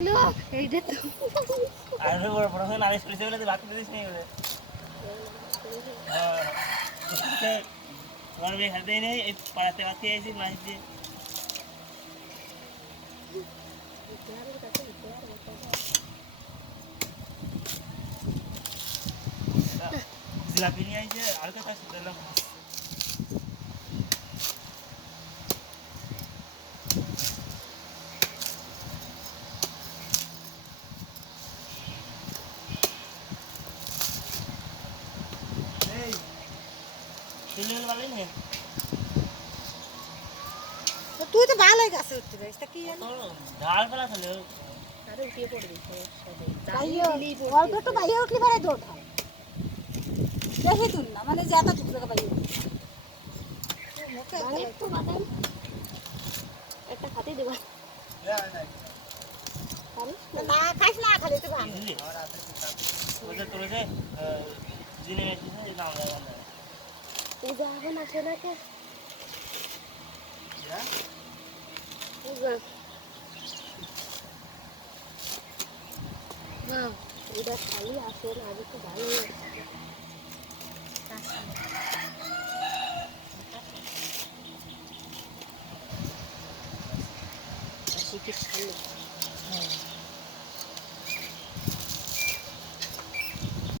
এইটা তো আর বড় বড় হয় নালিশ করেছে বলে বাকি দিস নেই বলে তোমার মেয়ে হাতে নেই এই পাড়াতে বাকি আইছি মাছ দিয়ে জিলাপি নিয়ে আইছে আর কথা শুনলাম তুই ভালোই নেই তুই তো ভালোই গাছে উঠতে পারিস তা কি জানি ঢাল ফেলা খেলে আরে উঠিয়ে পড়বি অল্প একটু বাইরে উঠলি পারে দৌড় হয় দেখি তুল না মানে যাতা ঢুকতে বাইরে মুখে একটু বাদাম একটা খাতে দেবো না খাইস না খালি তো ভাঙ ওদের তোর যে জিনে এসেছে নাম লাগা পূজা এখন আসে না কে হ্যাঁ পূজা না এটা খালি আসে না আগে তো ভালো চিকিৎসা